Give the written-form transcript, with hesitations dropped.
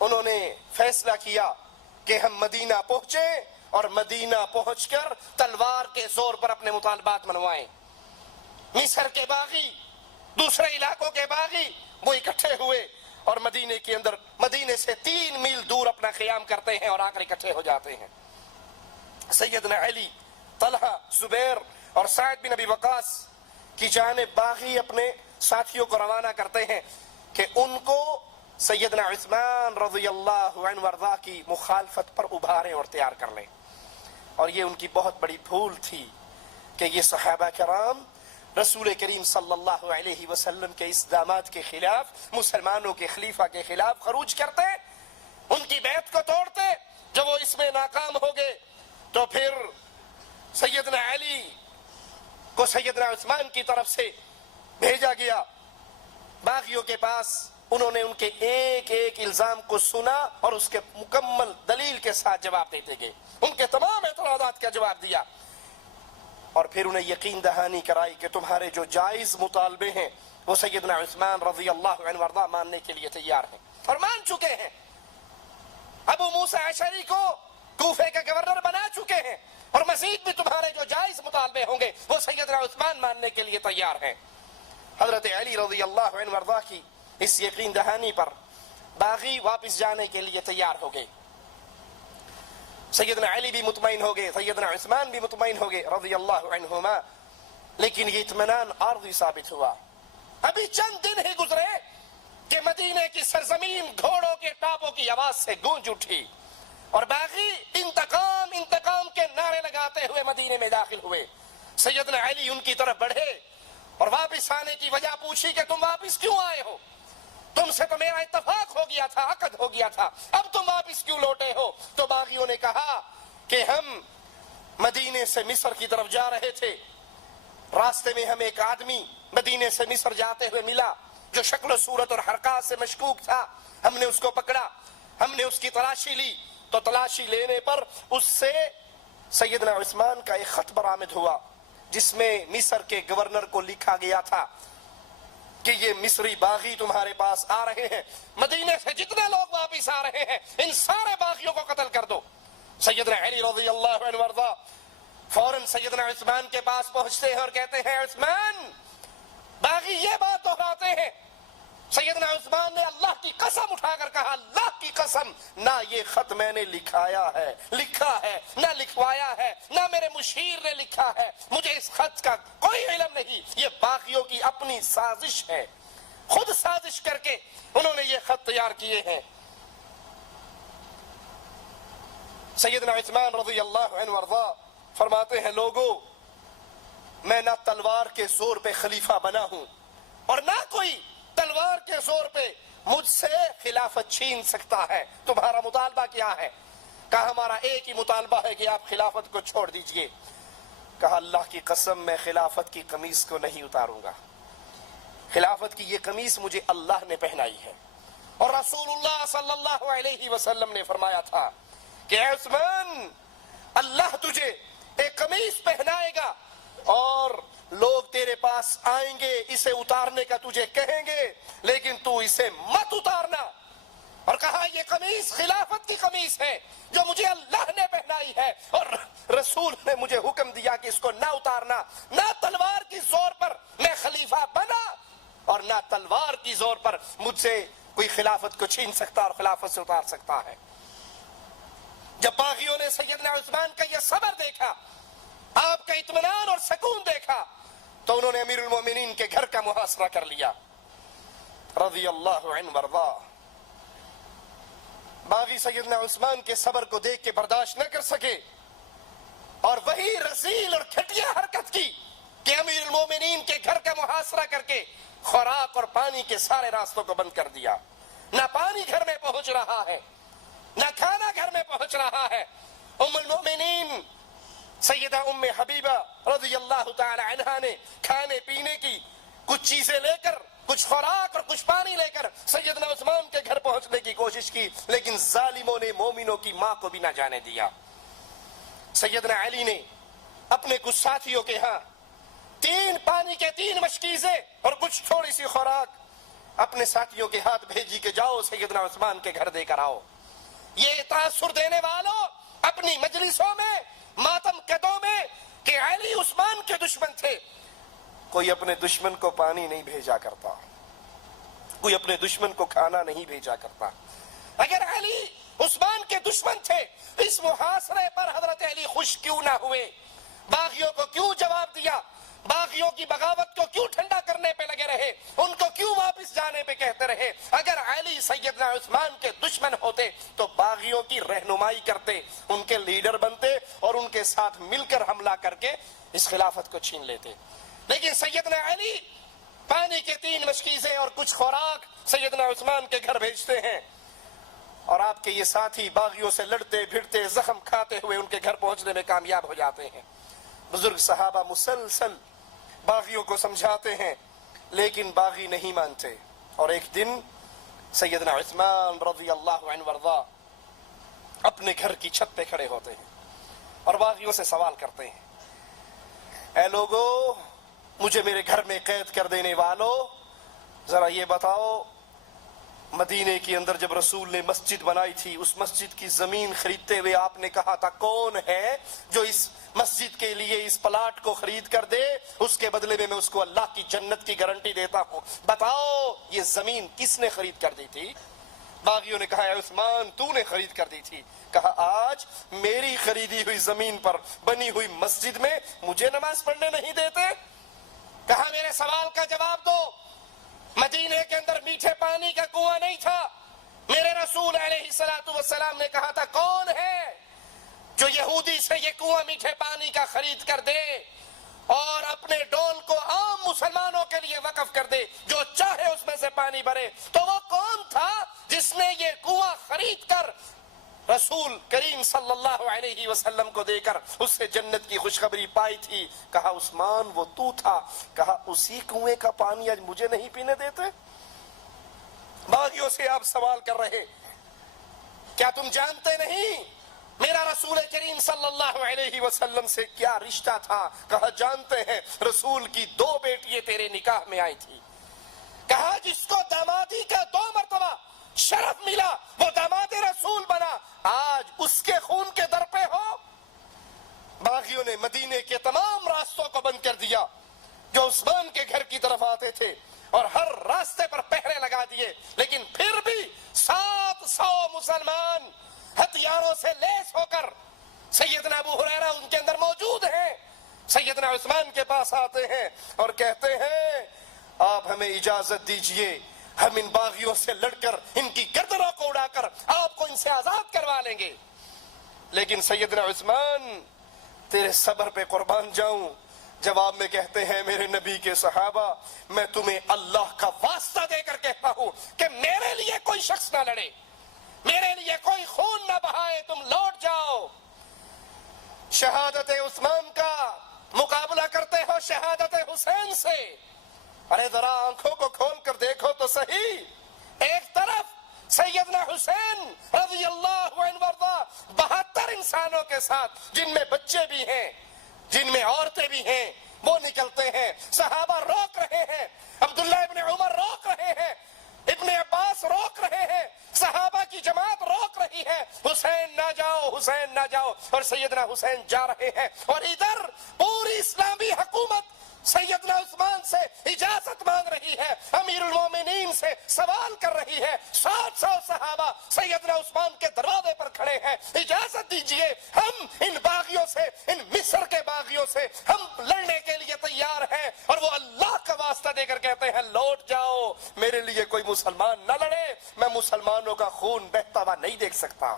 انہوں نے فیصلہ کیا کہ ہم مدینہ پہنچیں اور مدینہ پہنچ کر تلوار کے زور پر اپنے مطالبات منوائیں۔ مصر کے باغی، دوسرے علاقوں کے باغی وہ اکٹھے ہوئے اور مدینے کے اندر، مدینے سے 3 میل دور اپنا قیام کرتے ہیں اور آ کر اکٹھے ہو جاتے ہیں۔ سیدنا علی، طلحہ، زبیر اور سعد بن ابی وقاص کی جانب باغی اپنے ساتھیوں کو روانہ کرتے ہیں کہ ان کو سیدنا عثمان رضی اللہ عنہ وارضاہ کی مخالفت پر ابھاریں اور تیار کر لیں۔ اور یہ ان کی بہت بڑی بھول تھی کہ یہ صحابہ کرام رسول کریم صلی اللہ علیہ وسلم کے اس داماد کے خلاف، مسلمانوں کے خلیفہ کے خلاف خروج کرتے، ان کی بیعت کو توڑتے۔ جب وہ اس میں ناکام ہو گئے تو پھر سیدنا علی کو سیدنا عثمان کی طرف سے بھیجا گیا باغیوں کے پاس۔ انہوں نے ان کے ایک ایک الزام کو سنا اور اس کے مکمل دلیل کے ساتھ جواب دیتے گئے، ان کے تمام اعتراضات کا جواب دیا، اور پھر انہیں یقین دہانی کرائی کہ تمہارے جو جائز مطالبے ہیں وہ سیدنا عثمان رضی اللہ عنہ وارضاہ ماننے کے لیے تیار ہیں اور مان چکے ہیں۔ ابو موسیٰ اشعری کو کوفے کا گورنر بنا چکے ہیں، اور مزید بھی تمہارے جو جائز مطالبے ہوں گے وہ سیدنا عثمان ماننے کے لیے تیار ہیں۔ حضرت علی رضی اللہ عنہ وارضاہ کی اس یقین دہانی پر باغی واپس جانے کے لیے تیار ہو گئے۔ سیدنا علی بھی مطمئن ہو گئے، سیدنا عثمان بھی مطمئن ہو گئے رضی اللہ عنہما، لیکن یہ اطمینان عارضی ثابت ہوا۔ ابھی چند دن ہی گزرے کہ مدینے کی سرزمین گھوڑوں کے ٹاپوں کی آواز سے گونج اٹھی اور باغی انتقام انتقام کے نعرے لگاتے ہوئے مدینے میں داخل ہوئے۔ سیدنا علی ان کی طرف بڑھے اور واپس آنے کی وجہ پوچھی کہ تم واپس کیوں آئے ہو؟ تم سے تو میرا اتفاق ہو گیا تھا، عقد ہو گیا تھا، اب تم واپس کیوں لوٹے ہو؟ تو باغیوں نے کہا کہ ہم مدینے سے مصر کی طرف جا رہے تھے، راستے میں ہمیں ایک آدمی مدینے سے مصر جاتے ہوئے ملا جو شکل و صورت اور حرکات سے مشکوک تھا، ہم نے اس کو پکڑا، ہم نے اس کی تلاشی لی، تو تلاشی لینے پر اس سے سیدنا عثمان کا ایک خط برآمد ہوا جس میں مصر کے گورنر کو لکھا گیا تھا کہ یہ مصری باغی تمہارے پاس آ رہے ہیں، مدینے سے جتنے لوگ واپس آ رہے ہیں ان سارے باغیوں کو قتل کر دو۔ سیدنا علی رضی اللہ عنہ وارضاہ فوراً سیدنا عثمان کے پاس پہنچتے ہیں اور کہتے ہیں عثمان، باغی یہ بات دہراتے ہیں۔ سیدنا عثمان نے اللہ کی قسم اٹھا کر کہا، اللہ کی قسم، نہ یہ خط میں نے لکھا ہے، نہ لکھوایا ہے، نہ میرے مشیر نے لکھا ہے، مجھے اس خط کا کوئی علم نہیں، یہ باغیوں کی اپنی سازش ہے، خود سازش کر کے انہوں نے یہ خط تیار کیے ہیں۔ سیدنا عثمان رضی اللہ عنہ وارضاہ فرماتے ہیں، لوگوں، میں نہ تلوار کے زور پہ خلیفہ بنا ہوں اور نہ کوئی تلوار کے زور پہ مجھ سے خلافت چھین سکتا ہے، تمہارا مطالبہ کیا ہے؟ کہا ہمارا ایک ہی مطالبہ ہے کہ آپ خلافت کو چھوڑ دیجئے۔ کہا اللہ کی قسم، میں خلافت کی قمیص کو نہیں اتاروں گا، خلافت کی یہ قمیص مجھے اللہ نے پہنائی ہے، اور رسول اللہ صلی اللہ علیہ وسلم نے فرمایا تھا کہ اے عثمان، اللہ تجھے ایک قمیص پہنائے گا اور لوگ تیرے پاس آئیں گے اسے اتارنے کا تجھے کہیں گے، لیکن تو اسے مت اتارنا۔ اور کہا یہ قمیص خلافت کی قمیص ہے جو مجھے اللہ نے پہنائی ہے، اور رسول نے مجھے حکم دیا کہ اس کو نہ اتارنا۔ نہ تلوار کی زور پر میں خلیفہ بنا اور نہ تلوار کی زور پر مجھ سے کوئی خلافت کو چھین سکتا اور خلافت سے اتار سکتا ہے۔ جب باغیوں نے سیدنا عثمان کا یہ صبر دیکھا، آپ کا اطمینان اور سکون دیکھا، تو انہوں نے امیر المومنین کے گھر کا محاصرہ کر لیا رضی اللہ عنہ وارضاہ۔ باغی سیدنا عثمان کے صبر کو دیکھ کے برداشت نہ کر سکے اور وہی رذیل اور گھٹیا حرکت کی کہ امیر المومنین کے گھر کا محاصرہ کر کے خوراک اور پانی کے سارے راستوں کو بند کر دیا۔ نہ پانی گھر میں پہنچ رہا ہے، نہ کھانا گھر میں پہنچ رہا ہے۔ ام المؤمنین سیدہ ام حبیبہ رضی اللہ تعالی عنہا نے کھانے پینے کی کچھ چیزیں لے کر، کچھ خوراک اور کچھ پانی لے کر سیدنا عثمان کے گھر پہنچنے کی کوشش کی، لیکن ظالموں نے مومنوں کی ماں کو بھی نہ جانے دیا۔ سیدنا علی نے اپنے کچھ ساتھیوں کے ہاں 3 پانی کے 3 مشکیزیں اور کچھ تھوڑی سی خوراک اپنے ساتھیوں کے ہاتھ بھیجی کہ جاؤ سیدنا عثمان کے گھر دے کر آؤ. یہ تاثر دینے والوں اپنی مجلسوں میں ماتم کدوں میں کہ علی عثمان کے دشمن تھے، کوئی اپنے دشمن کو پانی نہیں بھیجا کرتا، کوئی اپنے دشمن کو کھانا نہیں بھیجا کرتا. اگر علی عثمان کے دشمن تھے اس محاصرے پر حضرت علی خوش کیوں نہ ہوئے؟ باغیوں کو کیوں جواب دیا؟ باغیوں کی بغاوت کو کیوں ٹھنڈا کرنے پہ لگے رہے؟ ان کو کیوں واپس جانے پہ کہتے رہے؟ اگر علی سیدنا عثمان کے دشمن ہوتے تو باغیوں کی رہنمائی کرتے، ان کے لیڈر بنتے اور ان کے ساتھ مل کر حملہ کر کے اس خلافت کو چھین لیتے. لیکن سیدنا علی پانی کے 3 مشکیزیں اور کچھ خوراک سیدنا عثمان کے گھر بھیجتے ہیں، اور آپ کے یہ ساتھی باغیوں سے لڑتے بھڑتے زخم کھاتے ہوئے ان کے گھر پہنچنے میں کامیاب ہو جاتے ہیں. بزرگ صحابہ مسلسل باغیوں کو سمجھاتے ہیں لیکن باغی نہیں مانتے. اور ایک دن سیدنا عثمان رضی اللہ عنہ وارضا اپنے گھر کی چھت پہ کھڑے ہوتے ہیں اور باغیوں سے سوال کرتے ہیں، اے لوگو، مجھے میرے گھر میں قید کر دینے والو، ذرا یہ بتاؤ، مدینے کے اندر جب رسول نے مسجد بنائی تھی اس مسجد کی زمین خریدتے ہوئے آپ نے کہا تھا کون ہے جو اس مسجد کے لیے اس پلاٹ کو خرید کر دے، اس کے بدلے میں اس کو اللہ کی جنت کی گارنٹی دیتا ہوں، بتاؤ یہ زمین کس نے خرید کر دی تھی؟ باغیوں نے کہا اے عثمان تو نے خرید کر دی تھی. کہا آج میری خریدی ہوئی زمین پر بنی ہوئی مسجد میں مجھے نماز پڑھنے نہیں دیتے؟ کہا میرے سوال کا جواب دو. مدینے کے اندر میٹھے پانی کا کنواں نہیں تھا، میرے رسول علیہ الصلوۃ والسلام نے کہا تھا کون ہے جو یہودی سے یہ کنواں میٹھے پانی کا خرید کر دے اور اپنے ڈول کو عام مسلمانوں کے لیے وقف کر دے، جو چاہے اس میں سے پانی بھرے؟ تو وہ کون تھا جس نے یہ کنواں خرید کر رسول کریم صلی اللہ علیہ وسلم کو دے کر اس سے جنت کی خوشخبری پائی تھی؟ کہا عثمان وہ تو تھا. کہا اسی کنویں کا پانی آج مجھے نہیں پینے دیتے؟ باغیوں سے آپ سوال کر رہے، کیا تم جانتے نہیں میرا رسول کریم صلی اللہ علیہ وسلم سے کیا رشتہ تھا؟ کہا جانتے ہیں، رسول کی 2 بیٹیاں تیرے نکاح میں آئی تھی. کہا جس کو دامادی کا 2 مرتبہ شرف ملا وہ داماد رسول بنا، آج اس کے خون کے در پہ ہو؟ باغیوں نے مدینے کے تمام راستوں کو بند کر دیا جو عثمان کے گھر کی طرف آتے تھے اور ہر راستے پر پہرے لگا دیے، لیکن پھر بھی 700 مسلمان ہتھیاروں سے لیس ہو کر سیدنا ابو ہریرہ ان کے اندر موجود ہیں، سیدنا عثمان کے پاس آتے ہیں اور کہتے ہیں آپ ہمیں اجازت دیجئے، ہم ان باغیوں سے لڑ کر ان کی گردنوں کو اڑا کر آپ کو ان سے آزاد کروا لیں گے. لیکن سیدنا عثمان تیرے صبر پہ قربان جاؤں، جواب میں کہتے ہیں میرے نبی کے صحابہ میں تمہیں اللہ کا واسطہ دے کر کہتا ہوں کہ میرے لیے کوئی شخص نہ لڑے، میرے لیے کوئی خون نہ بہائے، تم لوٹ جاؤ. شہادت عثمان کا مقابلہ کرتے ہو شہادت حسین سے. ارے ذرا آنکھوں کو کھول کر دیکھو تو صحیح، ایک طرف سیدنا حسین رضی اللہ عنہ وارضا 72 انسانوں کے ساتھ جن میں بچے بھی ہیں جن میں عورتیں بھی ہیں وہ نکلتے ہیں، صحابہ روک رہے ہیں، عبداللہ ابن عمر روک رہے ہیں، ابن عباس روک رہے ہیں، صحابہ کی جماعت روک رہی ہے، حسین نہ جاؤ حسین نہ جاؤ، اور سیدنا حسین جا رہے ہیں. اور ادھر پوری اسلامی حکومت سیدنا عثمان سے اجازت مانگ رہی ہے، امیر المومنین سے سوال کر رہی ہے. 700 صحابہ سیدنا عثمان کے دروازے پر کھڑے ہیں، اجازت دیجئے ہم ان باغیوں سے، ان مصر کے باغیوں سے ہم لڑنے کے لیے تیار ہیں. اور وہ اللہ کا واسطہ دے کر کہتے ہیں لوٹ جاؤ، میرے لیے کوئی مسلمان نہ لڑے، میں مسلمانوں کا خون بہتا ہوا نہیں دیکھ سکتا.